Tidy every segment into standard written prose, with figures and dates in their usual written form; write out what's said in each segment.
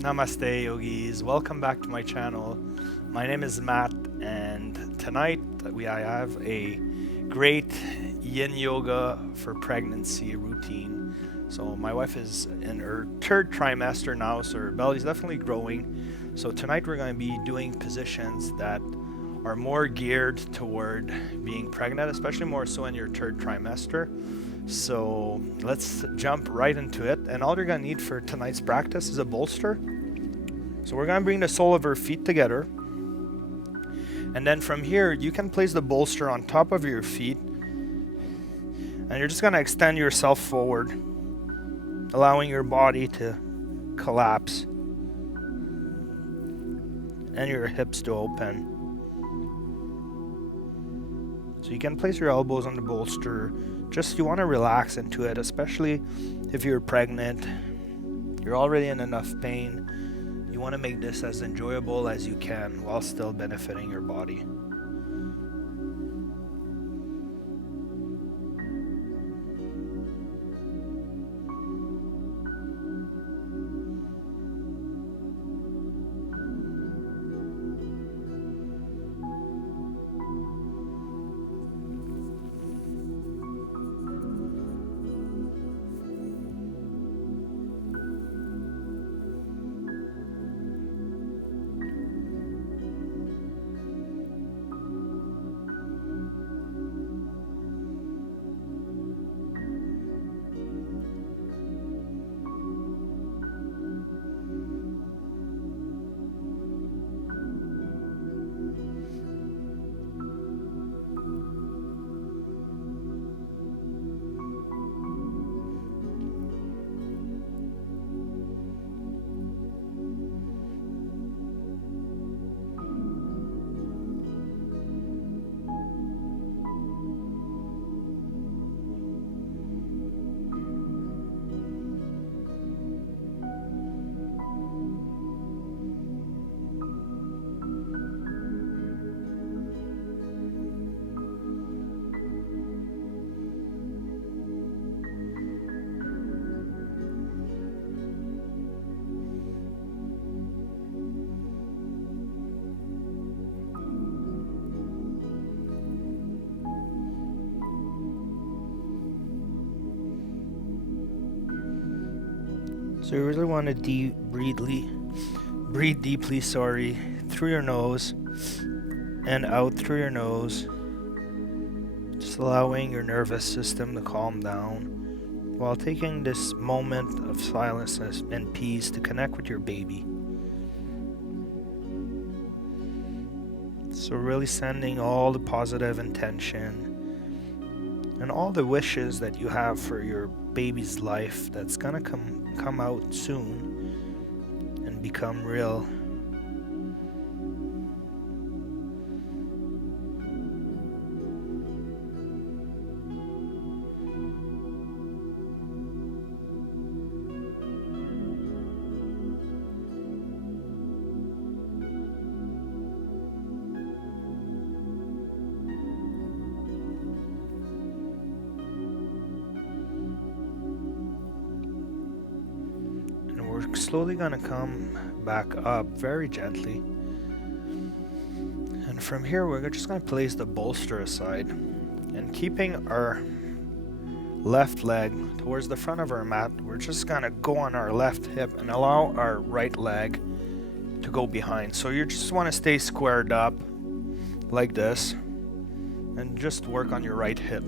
Namaste, yogis. Welcome back to my channel. My name is Matt, and tonight I have a great Yin Yoga for pregnancy routine. So my wife is in her third trimester now, so her belly's definitely growing. So tonight we're going to be doing positions that are more geared toward being pregnant, especially more so in your third trimester. So let's jump right into it. And all you're going to need for tonight's practice is a bolster. So we're going to bring the sole of our feet together. And then from here, you can place the bolster on top of your feet. And you're just going to extend yourself forward, allowing your body to collapse and your hips to open. So you can place your elbows on the bolster. Just you want to relax into it, especially if you're pregnant. You're already in enough pain. You want to make this as enjoyable as you can while still benefiting your body. So you really want to breathe deeply, through your nose and out through your nose. Just allowing your nervous system to calm down while taking this moment of silence and peace to connect with your baby. So really sending all the positive intention and all the wishes that you have for your baby's life that's gonna come out soon and become real. We're slowly going to come back up very gently. And from here, we're just going to place the bolster aside and keeping our left leg towards the front of our mat, we're just going to go on our left hip and allow our right leg to go behind. So you just want to stay squared up like this and just work on your right hip.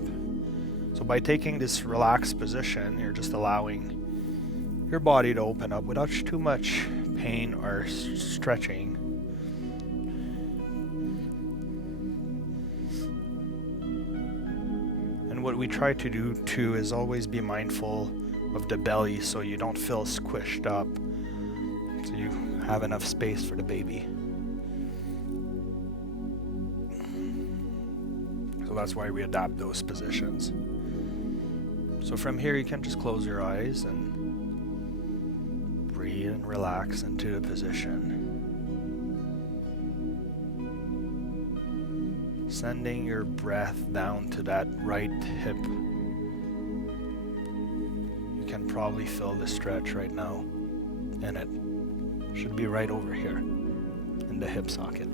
So by taking this relaxed position, you're just allowing your body to open up without too much pain or stretching. And what we try to do too is always be mindful of the belly so you don't feel squished up, so you have enough space for the baby. So that's why we adapt those positions. So from here you can just close your eyes and breathe and relax into the position. Sending your breath down to that right hip. You can probably feel the stretch right now in it. should be right over here in the hip socket.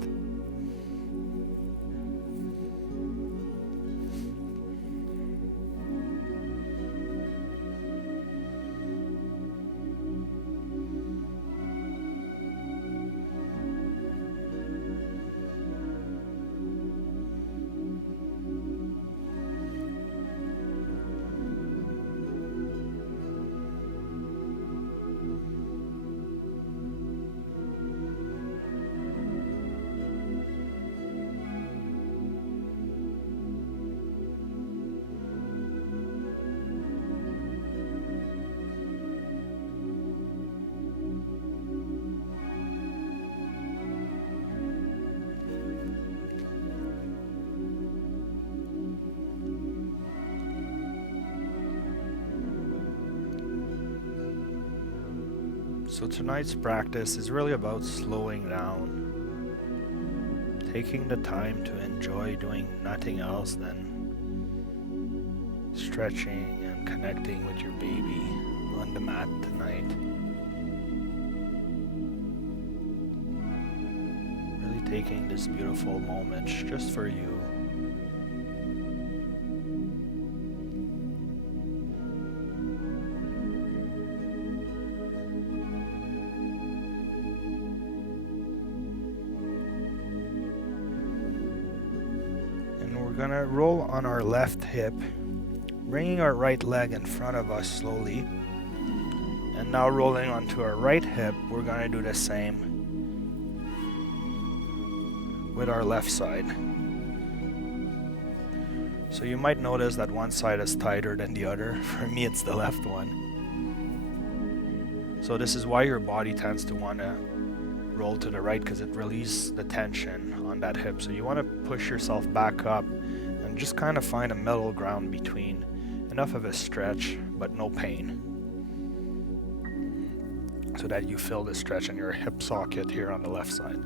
So tonight's practice is really about slowing down, taking the time to enjoy doing nothing else than stretching and connecting with your baby on the mat tonight. Really taking this beautiful moment just for you. We're gonna roll on our left hip, bringing our right leg in front of us slowly. And now rolling onto our right hip, we're gonna do the same with our left side. So you might notice that one side is tighter than the other. For me, it's the left one. So this is why your body tends to want to roll to the right, because it releases the tension on that hip. So you want to push yourself back up and just kind of find a middle ground between enough of a stretch but no pain, so that you feel the stretch in your hip socket here on the left side.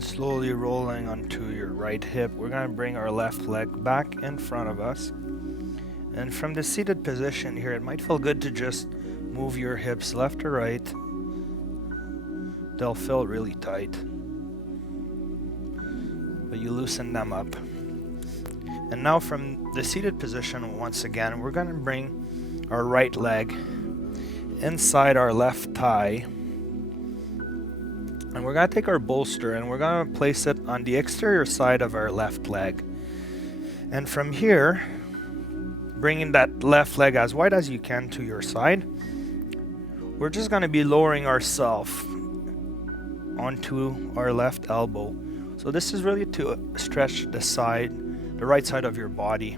Slowly rolling onto your right hip, we're going to bring our left leg back in front of us. And from the seated position here, it might feel good to just move your hips left or right. They'll feel really tight, but you loosen them up. And now from the seated position, once again, we're going to bring our right leg inside our left thigh. And we're going to take our bolster and we're going to place it on the exterior side of our left leg. And from here, bringing that left leg as wide as you can to your side, we're just going to be lowering ourselves onto our left elbow. So this is really to stretch the right side of your body.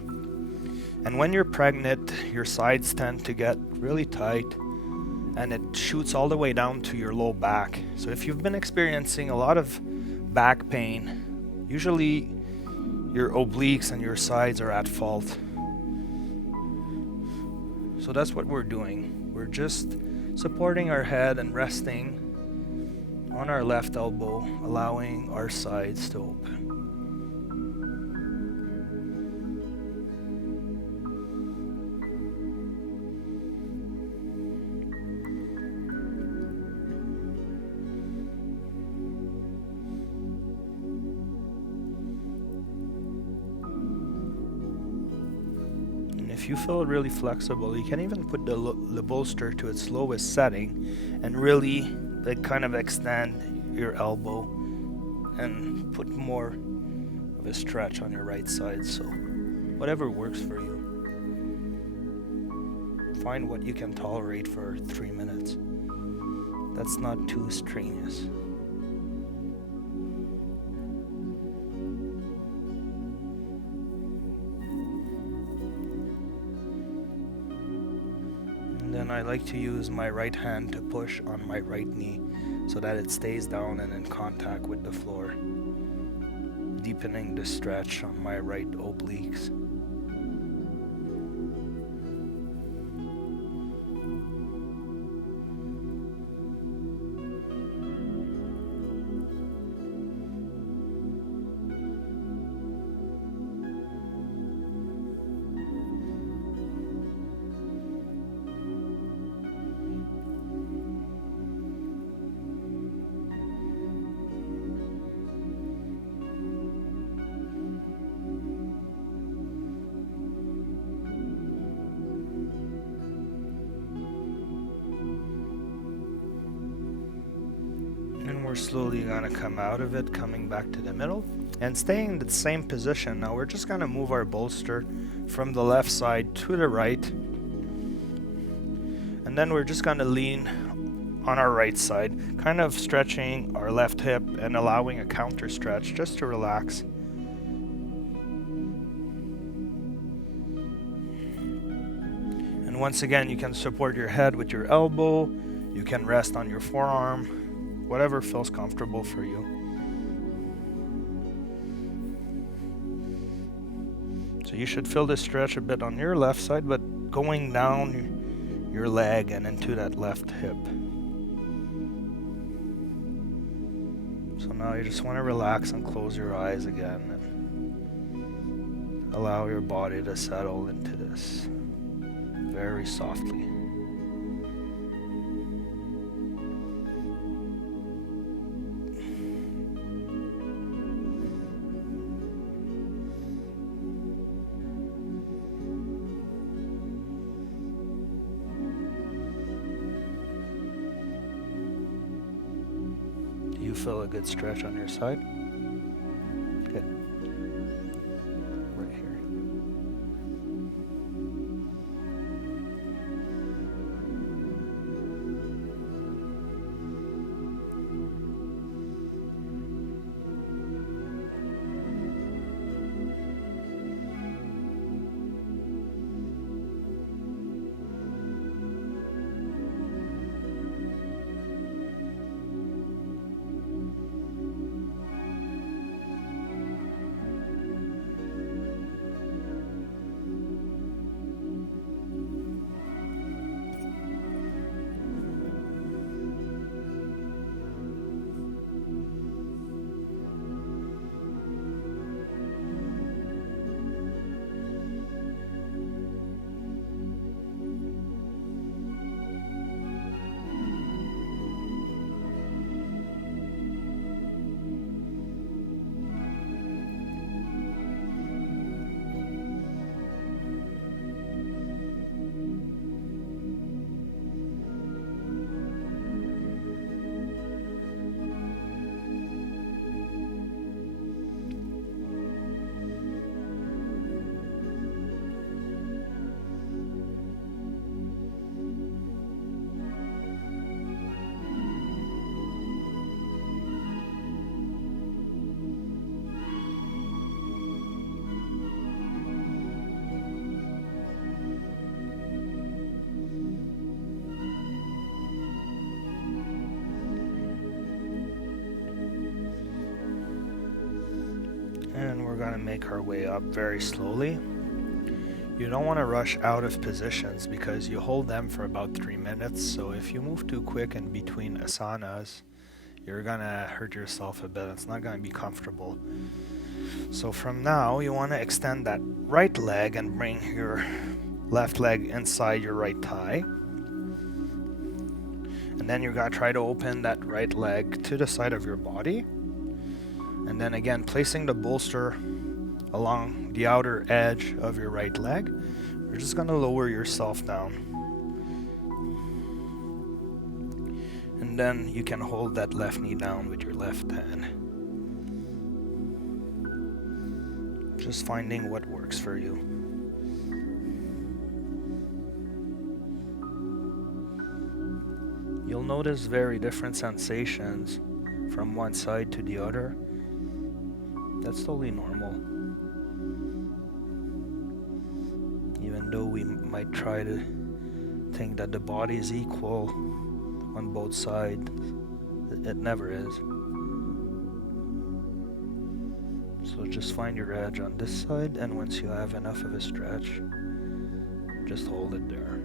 And when you're pregnant, your sides tend to get really tight and it shoots all the way down to your low back. So if you've been experiencing a lot of back pain, usually your obliques and your sides are at fault. So that's what we're doing. We're just supporting our head and resting on our left elbow, allowing our sides to open. If you feel really flexible, you can even put the bolster to its lowest setting and really kind of extend your elbow and put more of a stretch on your right side. So whatever works for you. Find what you can tolerate for 3 minutes. That's not too strenuous. Then I like to use my right hand to push on my right knee so that it stays down and in contact with the floor, deepening the stretch on my right obliques. We're slowly going to come out of it, coming back to the middle and staying in the same position. Now we're just going to move our bolster from the left side to the right, and then we're just going to lean on our right side, kind of stretching our left hip and allowing a counter stretch just to relax. And once again, you can support your head with your elbow, you can rest on your forearm, whatever feels comfortable for you. So you should feel this stretch a bit on your left side, but going down your leg and into that left hip. So now you just want to relax and close your eyes again and allow your body to settle into this very softly. You feel a good stretch on your side? Good. Right here. And we're going to make our way up very slowly. You don't want to rush out of positions because you hold them for about 3 minutes. So if you move too quick in between asanas, you're going to hurt yourself a bit. It's not going to be comfortable. So from now, you want to extend that right leg and bring your left leg inside your right thigh. And then you're going to try to open that right leg to the side of your body. And then again, placing the bolster along the outer edge of your right leg. You're just going to lower yourself down. And then you can hold that left knee down with your left hand. Just finding what works for you. You'll notice very different sensations from one side to the other. That's totally normal. Even though we might try to think that the body is equal on both sides, it never is. So just find your edge on this side, and once you have enough of a stretch, just hold it there.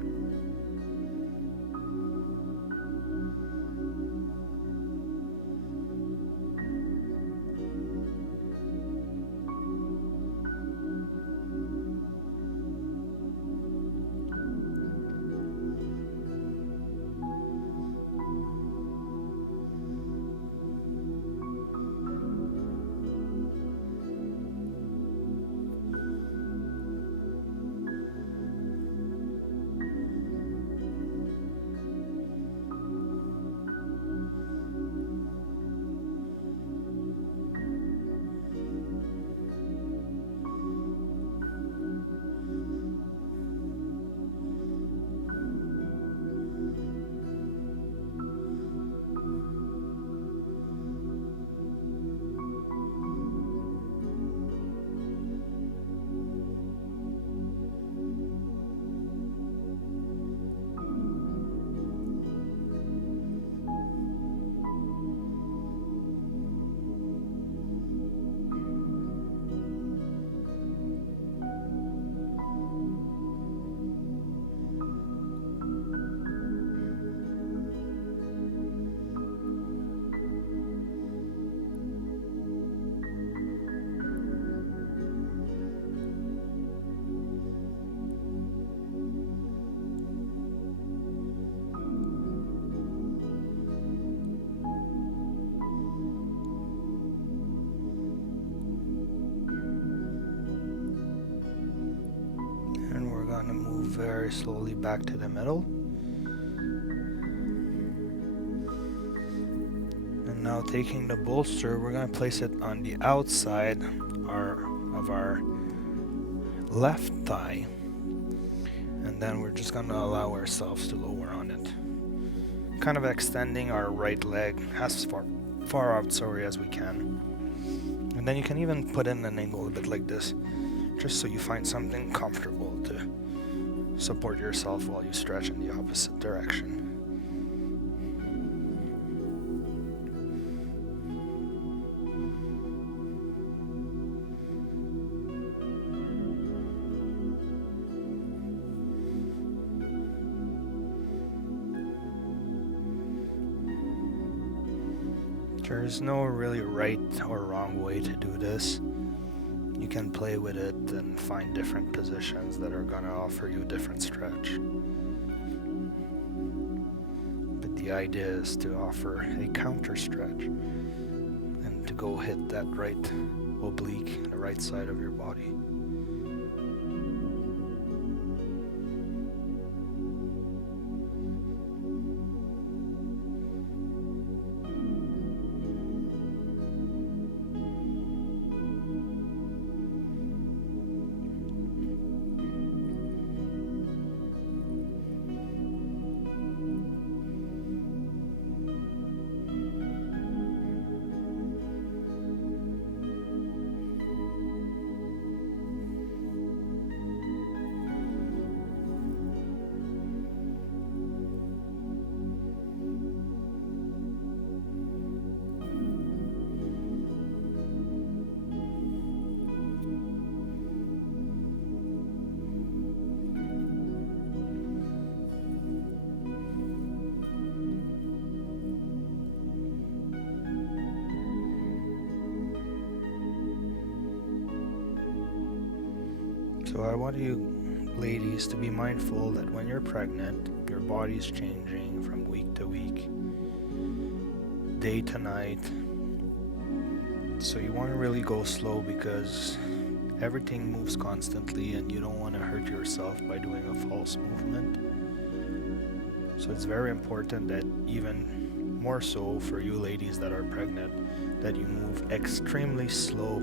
Going to move very slowly back to the middle. And now taking the bolster, we're going to place it on the outside of our left thigh. And then we're just going to allow ourselves to lower on it. Kind of extending our right leg as far out as we can. And then you can even put in an angle a bit like this, just so you find something comfortable to support yourself while you stretch in the opposite direction. There's no really right or wrong way to do this. You can play with it and find different positions that are going to offer you a different stretch. But the idea is to offer a counter stretch and to go hit that right oblique, the right side of your body. So I want you ladies to be mindful that when you're pregnant, your body's changing from week to week, day to night. So you want to really go slow because everything moves constantly and you don't want to hurt yourself by doing a false movement. So it's very important that, even more so for you ladies that are pregnant, that you move extremely slow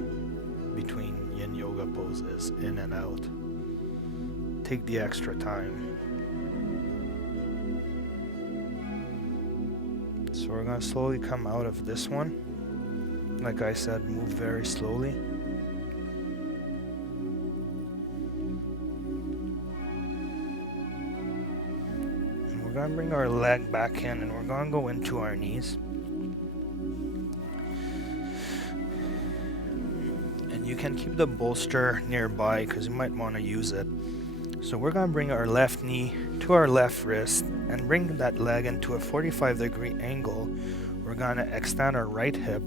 between Yin Yoga poses, in and out. Take the extra time. So we're going to slowly come out of this one. Like I said, move very slowly. And we're going to bring our leg back in and we're going to go into our knees. And you can keep the bolster nearby because you might want to use it. So we're going to bring our left knee to our left wrist and bring that leg into a 45-degree angle. We're going to extend our right hip.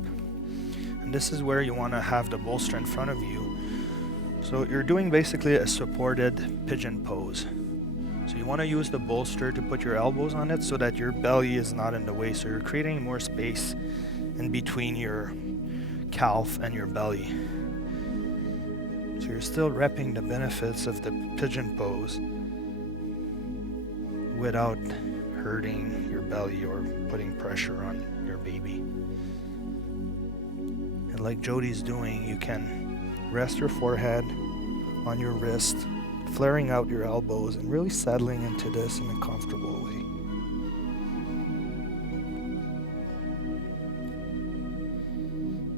And this is where you want to have the bolster in front of you. So you're doing basically a supported pigeon pose. So you want to use the bolster to put your elbows on it so that your belly is not in the way. So you're creating more space in between your calf and your belly. So you're still reaping the benefits of the pigeon pose without hurting your belly or putting pressure on your baby. And like Jodi's doing, you can rest your forehead on your wrist, flaring out your elbows and really settling into this in a comfortable way.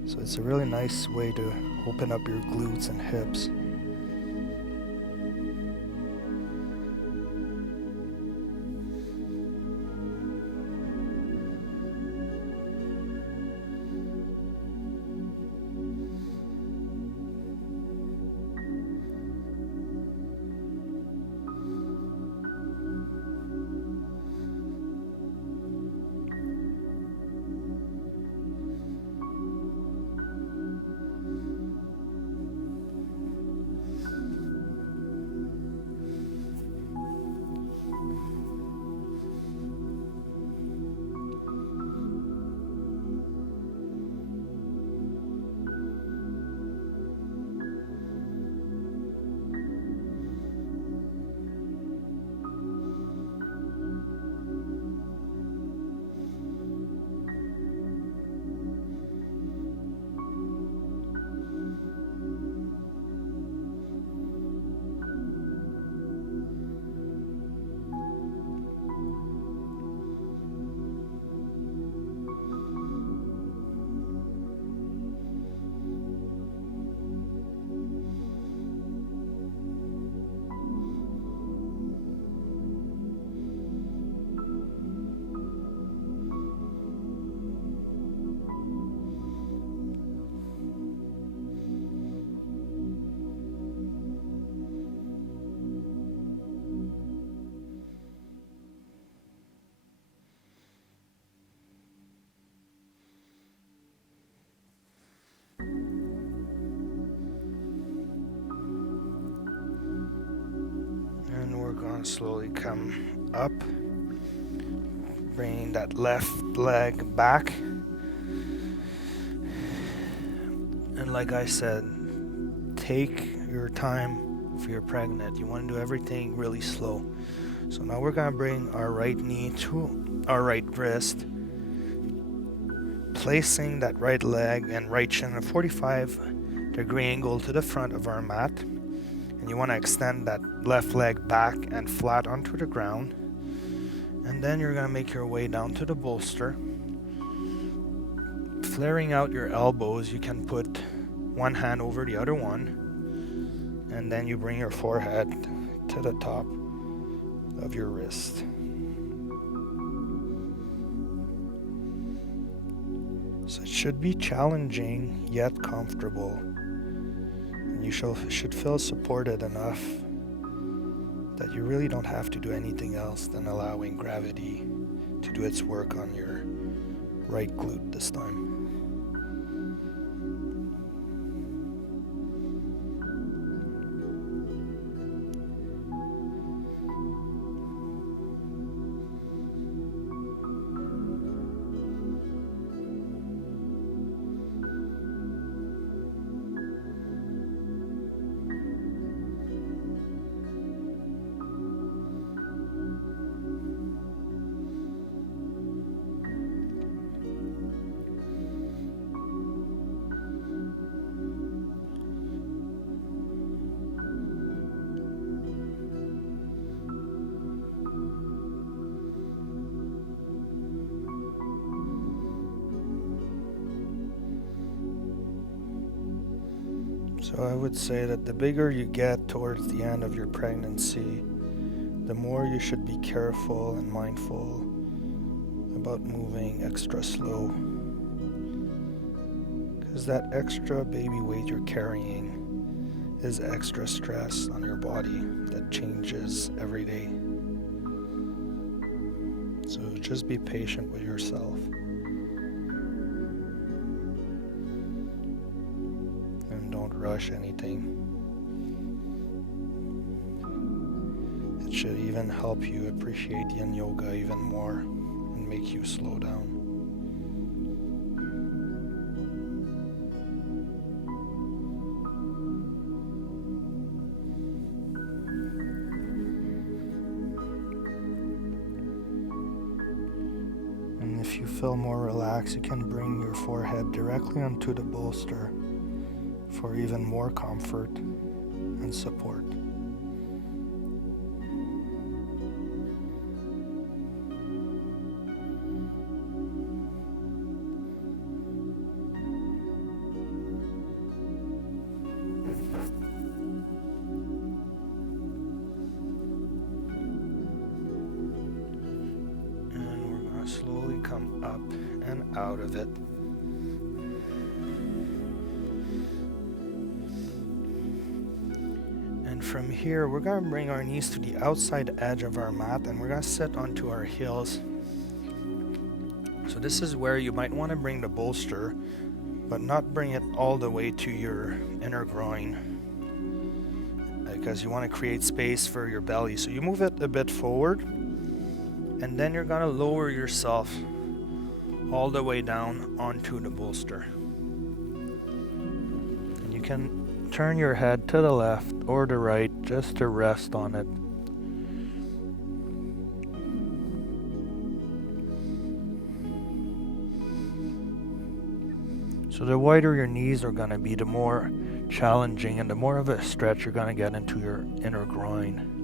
So it's a really nice way to open up your glutes and hips. Slowly come up, bringing that left leg back. And like I said, take your time if you're pregnant. You want to do everything really slow. So now we're going to bring our right knee to our right wrist, placing that right leg and right shin at a 45-degree angle to the front of our mat. And you want to extend that left leg back and flat onto the ground. And then you're going to make your way down to the bolster. Flaring out your elbows, you can put one hand over the other one. And then you bring your forehead to the top of your wrist. So it should be challenging yet comfortable. You should feel supported enough that you really don't have to do anything else than allowing gravity to do its work on your right glute this time. So I would say that the bigger you get towards the end of your pregnancy, the more you should be careful and mindful about moving extra slow. Because that extra baby weight you're carrying is extra stress on your body that changes every day. So just be patient with yourself. And don't rush anything. It should even help you appreciate Yin Yoga even more and make you slow down. And if you feel more relaxed, you can bring your forehead directly onto the bolster for even more comfort and support. Slowly come up and out of it. And from here, we're going to bring our knees to the outside edge of our mat and we're going to sit onto our heels. So this is where you might want to bring the bolster, but not bring it all the way to your inner groin, because you want to create space for your belly. So you move it a bit forward. And then you're going to lower yourself all the way down onto the bolster. And you can turn your head to the left or the right just to rest on it. So the wider your knees are going to be, the more challenging and the more of a stretch you're going to get into your inner groin.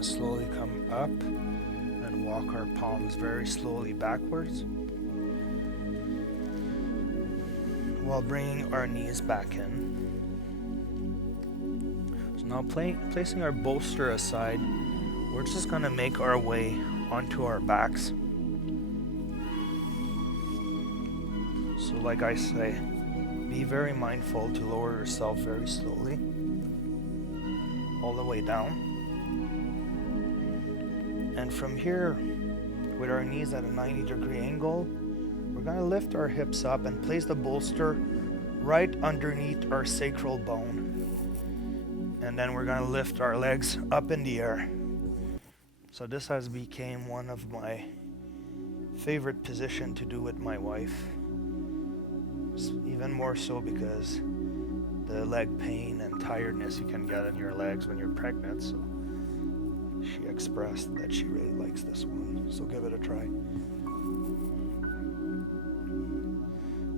Slowly come up and walk our palms very slowly backwards while bringing our knees back in. So now placing our bolster aside, we're just going to make our way onto our backs. So like I say, be very mindful to lower yourself very slowly all the way down. And from here, with our knees at a 90-degree angle. We're going to lift our hips up and place the bolster right underneath our sacral bone. And then we're going to lift our legs up in the air. So this has become one of my favorite position to do with my wife. Even more so because the leg pain and tiredness you can get in your legs when you're pregnant. So she expressed that she really likes this one. So give it a try.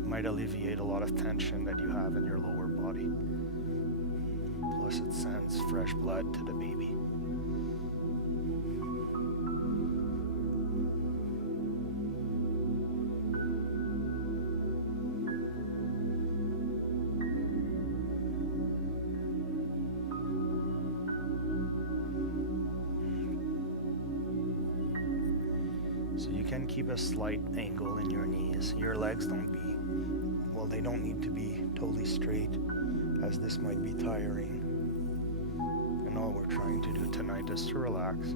Might alleviate a lot of tension that you have in your lower body. Plus it sends fresh blood to the baby. So you can keep a slight angle in your knees. Your legs they don't need to be totally straight, as this might be tiring. And all we're trying to do tonight is to relax.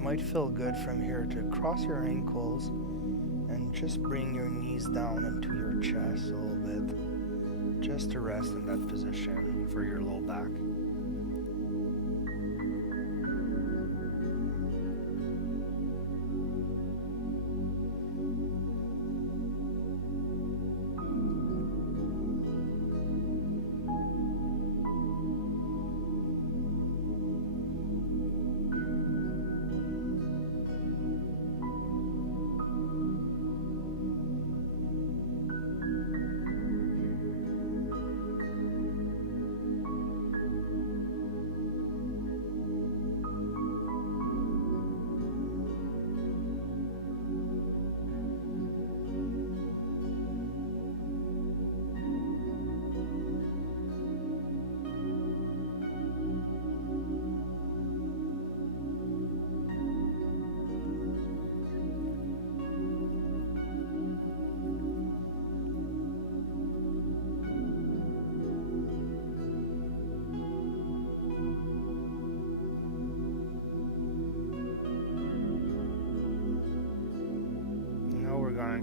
Might feel good from here to cross your ankles and just bring your knees down into your chest a little bit, just to rest in that position for your low back.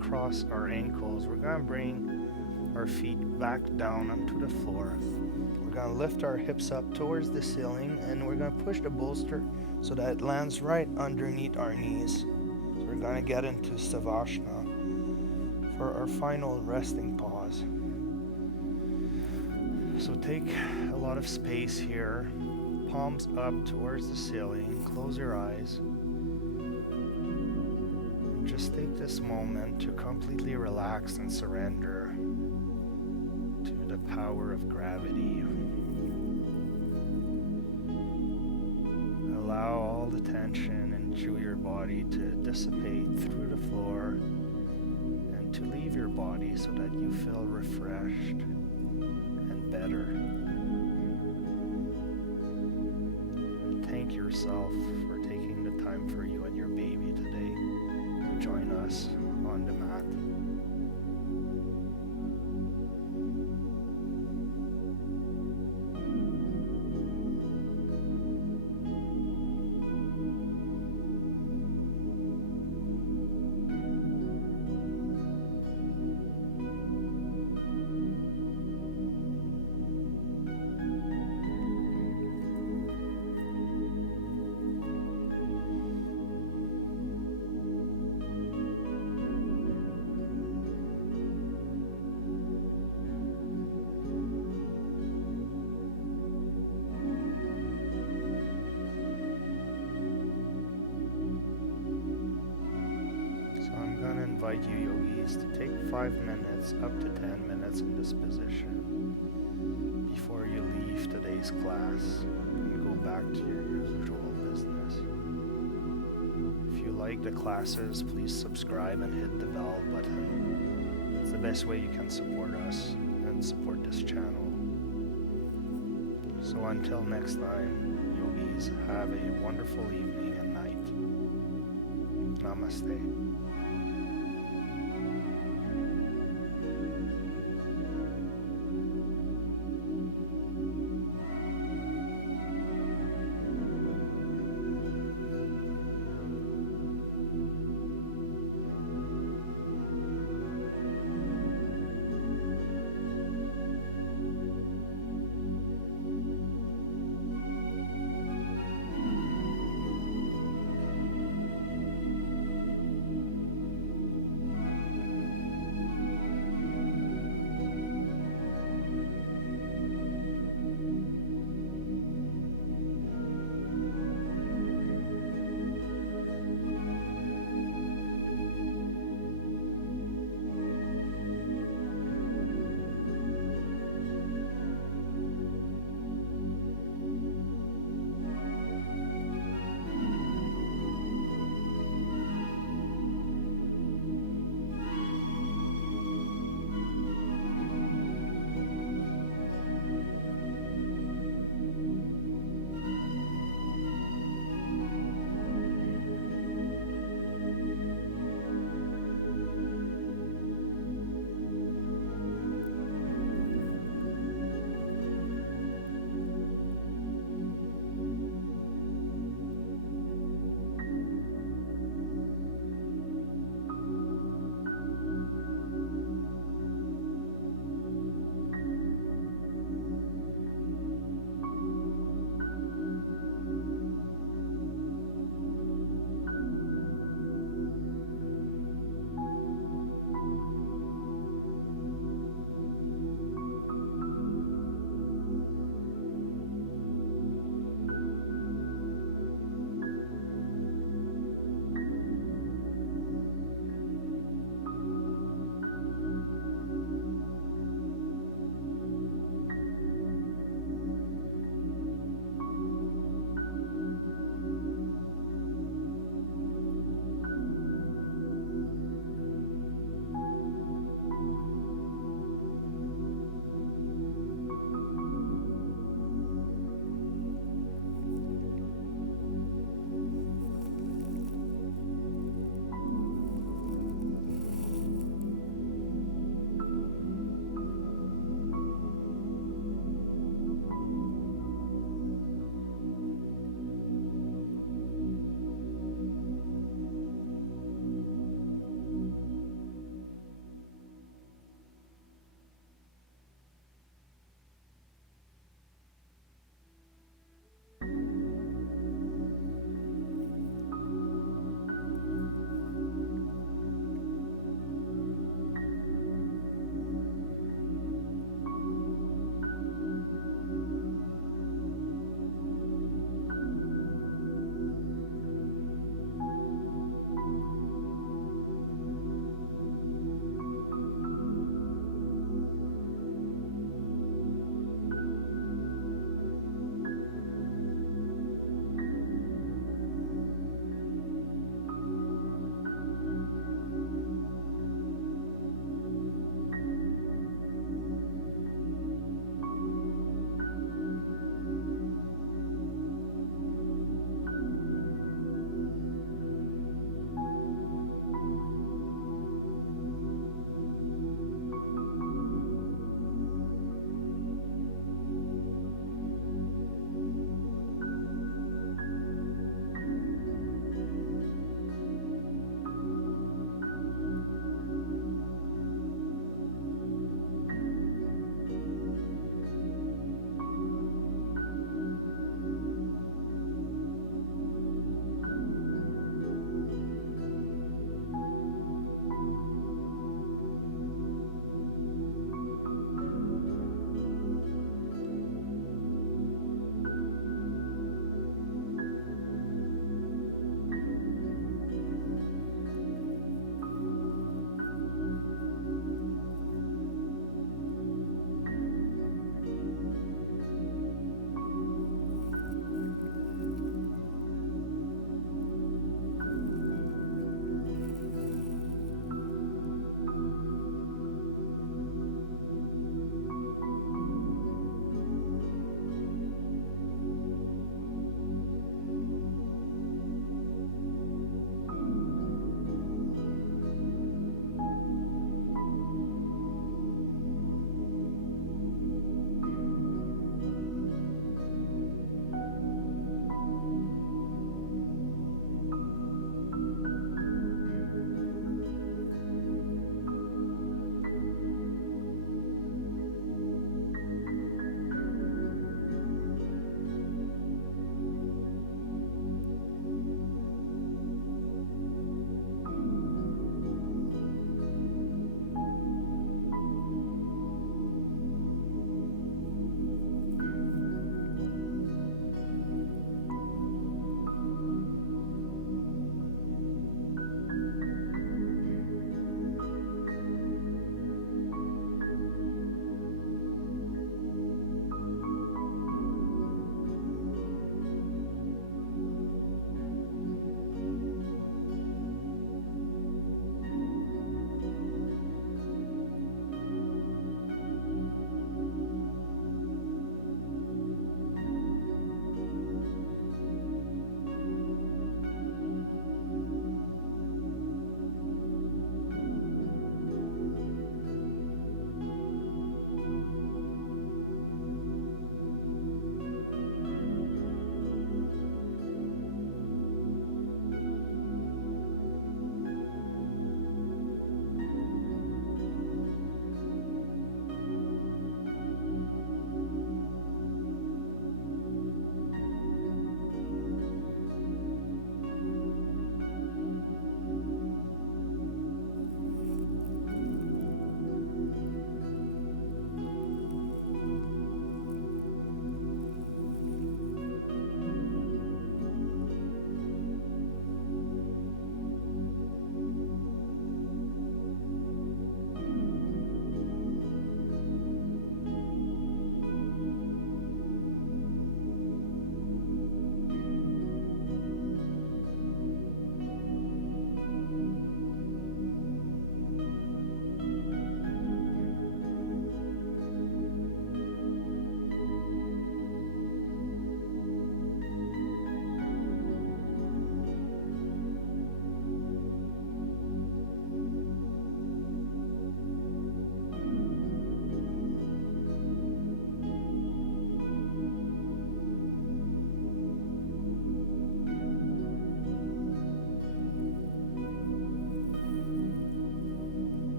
Cross our ankles. We're going to bring our feet back down onto the floor. We're going to lift our hips up towards the ceiling, and we're going to push the bolster so that it lands right underneath our knees. So we're going to get into Savasana for our final resting pause. So take a lot of space here, palms up towards the ceiling, close your eyes. Just take this moment to completely relax and surrender to the power of gravity. Allow all the tension into your body to dissipate through the floor and to leave your body so that you feel refreshed and better. Thank yourself for taking the time for you and your baby today. Join us on the mat. invite you yogis to take 5 minutes up to 10 minutes in this position before you leave today's class and go back to your usual business. If you like the classes, please subscribe and hit the bell button. It's the best way you can support us and support this channel. So until next time, yogis, have a wonderful evening and night. Namaste.